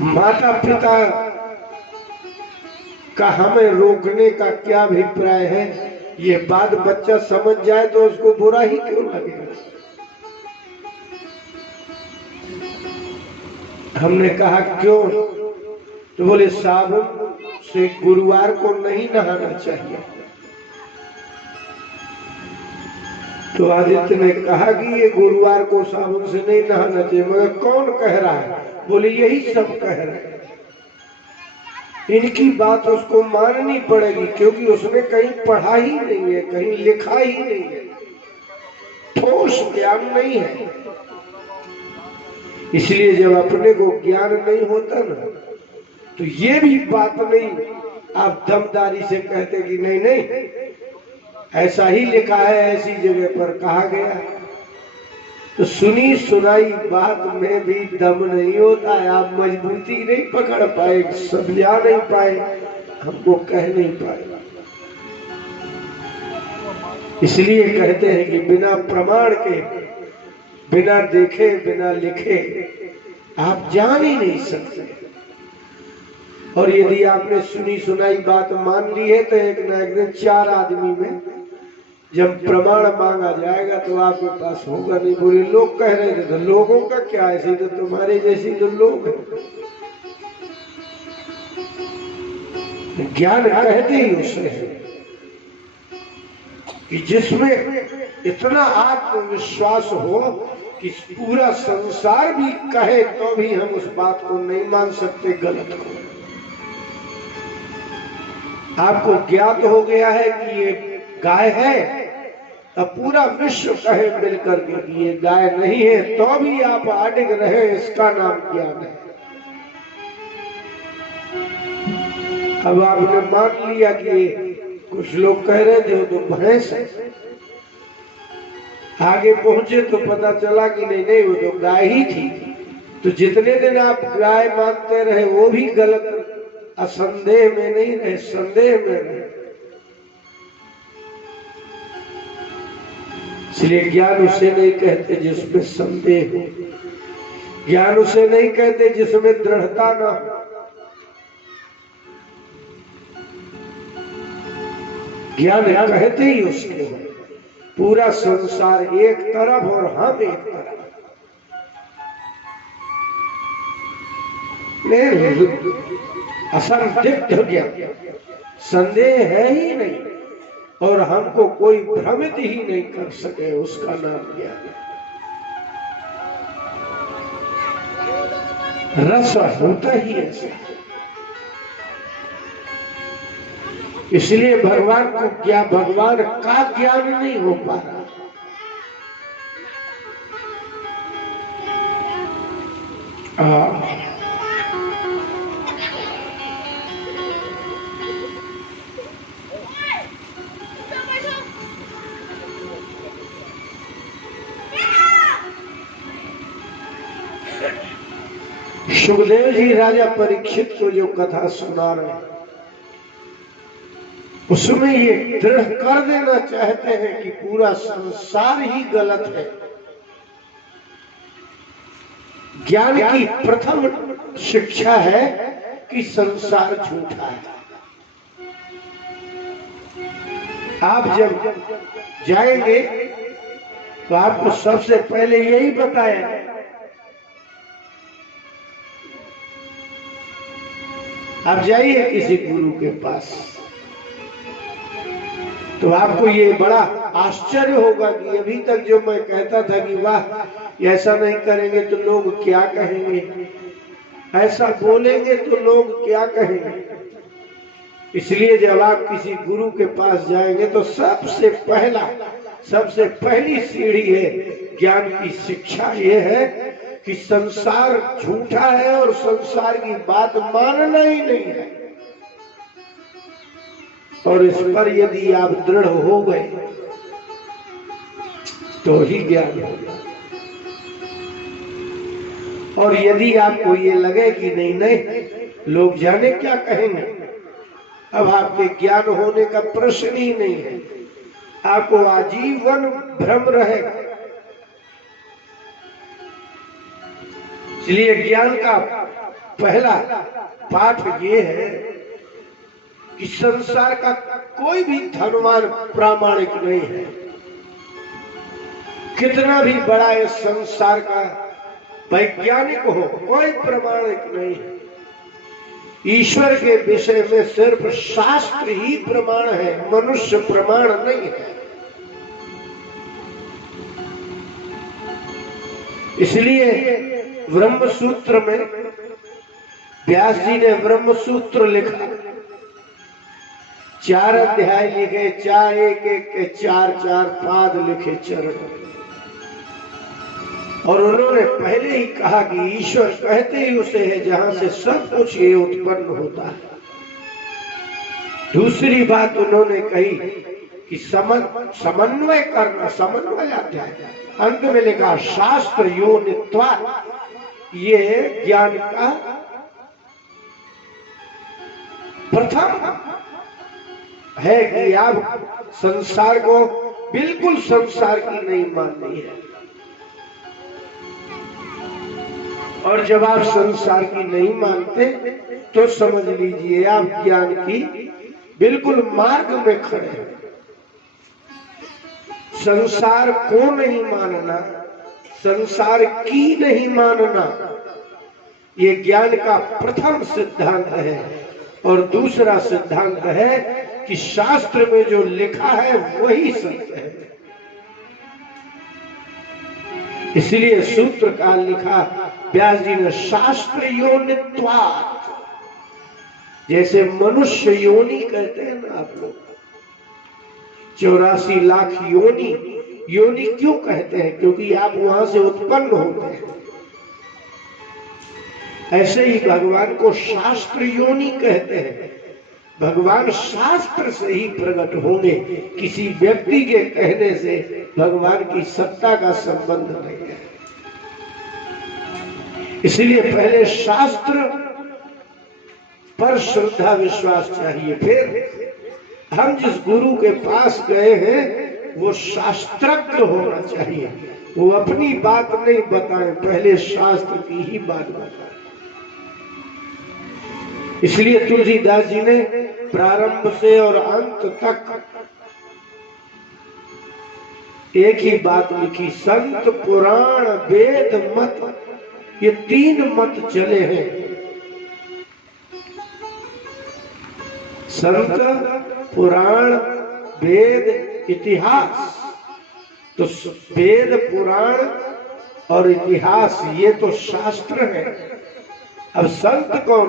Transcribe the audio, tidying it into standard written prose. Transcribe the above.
माता पिता का हमें रोकने का क्या अभिप्राय है? ये बात बच्चा समझ जाए तो उसको बुरा ही क्यों लगेगा। हमने कहा क्यों? तो बोले साबुन से गुरुवार को नहीं नहाना चाहिए। तो आदित्य ने कहा कि ये गुरुवार को साबुन से नहीं नहाना चाहिए, मगर कौन कह रहा है? बोले यही सब कह रहे हैं। इनकी बात उसको माननी पड़ेगी, क्योंकि उसने कहीं पढ़ा ही नहीं है, कहीं लिखा ही नहीं है, ठोस ज्ञान नहीं है। इसलिए जब अपने को ज्ञान नहीं होता ना, तो ये भी बात नहीं आप दमदारी से कहते कि नहीं नहीं ऐसा ही लिखा है, ऐसी जगह पर कहा गया। तो सुनी सुनाई बात में भी दम नहीं होता है। आप मजबूती नहीं पकड़ पाए, समझा नहीं पाए, हमको कह नहीं पाए। इसलिए कहते हैं कि बिना प्रमाण के, बिना देखे, बिना लिखे आप जान ही नहीं सकते। और यदि आपने सुनी सुनाई बात मान ली है तो एक न एक दिन चार आदमी में जब प्रमाण मांगा जाएगा तो आपके पास होगा नहीं। बोले लोग कह रहे थे, तो लोगों का क्या, ऐसी तो तुम्हारे जैसी तो लोग हैं। ज्ञान कहते ही उसे है कि जिसमें इतना आत्मविश्वास हो कि पूरा संसार भी कहे तो भी हम उस बात को नहीं मान सकते, गलत को। आपको ज्ञात हो गया है कि ये गाय है, अब पूरा विश्व कहे मिलकर के कि ये गाय नहीं है, तो भी आप अडिग रहे, इसका नाम ज्ञान है। अब आपने मान लिया कि कुछ लोग कह रहे थे वो तो भैंस है, आगे पहुंचे तो पता चला कि नहीं नहीं वो तो गाय ही थी। तो जितने दिन आप गाय मानते रहे वो भी गलत, असंदेह में नहीं रहे, संदेह में रहे। इसलिए ज्ञान उसे नहीं कहते जिसमें संदेह हो, ज्ञान उसे नहीं कहते जिसमें दृढ़ता ना हो। ज्ञान कहते ही उसके हो पूरा संसार एक तरफ और हम एक तरफ। असंदिग्ध ज्ञान, संदेह है ही नहीं और हमको कोई भ्रमित ही नहीं कर सके, उसका नाम ज्ञान। रस होता ही ऐसा। इसलिए भगवान को क्या, भगवान का ज्ञान नहीं हो पा रहा। सुखदेव जी राजा परीक्षित को जो कथा सुना रहे हैं उसमें ये दृढ़ कर देना चाहते हैं कि पूरा संसार ही गलत है। ज्ञान की प्रथम शिक्षा है कि संसार झूठा है। आप जब जाएंगे तो आपको सबसे पहले यही बताया, आप जाइए किसी गुरु के पास तो आपको ये बड़ा आश्चर्य होगा कि अभी तक जो मैं कहता था कि वाह ऐसा नहीं करेंगे तो लोग क्या कहेंगे, ऐसा बोलेंगे तो लोग क्या कहेंगे। इसलिए जब आप किसी गुरु के पास जाएंगे तो सबसे पहली सीढ़ी है ज्ञान की शिक्षा, ये है कि संसार झूठा है और संसार की बात मानना ही नहीं है। और इस पर यदि आप दृढ़ हो गए तो ही ज्ञान होगा। और यदि आपको ये लगे कि नहीं नहीं लोग जाने क्या कहेंगे, अब आपके ज्ञान होने का प्रश्न ही नहीं है, आपको आजीवन भ्रम रहेगा। इसलिए ज्ञान का पहला पाठ ये है कि संसार का कोई भी धनवान प्रामाणिक नहीं है। कितना भी बड़ा इस संसार का वैज्ञानिक हो, कोई प्रमाणिक नहीं है। ईश्वर के विषय में सिर्फ शास्त्र ही प्रमाण है, मनुष्य प्रमाण नहीं है। इसलिए ब्रह्म सूत्र में व्यास जी ने ब्रह्म सूत्र लिखा, 4 अध्याय लिखे, 4 एक के 4 पाद लिखे चरण। और उन्होंने पहले ही कहा कि ईश्वर कहते ही उसे है जहां से सब कुछ ये उत्पन्न होता है। दूसरी बात उन्होंने कही कि समन्वय करना, समन्वय अध्याय अंत में लिखा शास्त्र योनित्वा, ये ज्ञान का प्रथम है कि आप संसार को बिल्कुल संसार की नहीं माननी है। और जब आप संसार की नहीं मानते तो समझ लीजिए आप ज्ञान की बिल्कुल मार्ग में खड़े हैं। संसार को नहीं मानना, संसार की नहीं मानना, ये ज्ञान का प्रथम सिद्धांत है। और दूसरा सिद्धांत है कि शास्त्र में जो लिखा है वही सत्य है। इसलिए सूत्रकार लिखा व्यास जी ने शास्त्र योनित्वात्, जैसे मनुष्य योनि कहते हैं ना आप लोग, 84 लाख योनि, योनि क्यों कहते हैं? क्योंकि आप वहां से उत्पन्न होते हैं। ऐसे ही भगवान को शास्त्र योनि कहते हैं। भगवान शास्त्र से ही प्रकट होंगे, किसी व्यक्ति के कहने से भगवान की सत्ता का संबंध नहीं है। इसलिए पहले शास्त्र पर श्रद्धा विश्वास चाहिए, फिर हम जिस गुरु के पास गए हैं वो शास्त्रज्ञ होना चाहिए। वो अपनी बात नहीं बताएं, पहले शास्त्र की ही बात बताएं। इसलिए तुलसीदास जी ने प्रारंभ से और अंत तक एक ही बात लिखी, संत पुराण वेद मत, ये 3 मत चले हैं। संत पुराण वेद इतिहास, तो वेद पुराण और इतिहास ये तो शास्त्र है। अब संत कौन?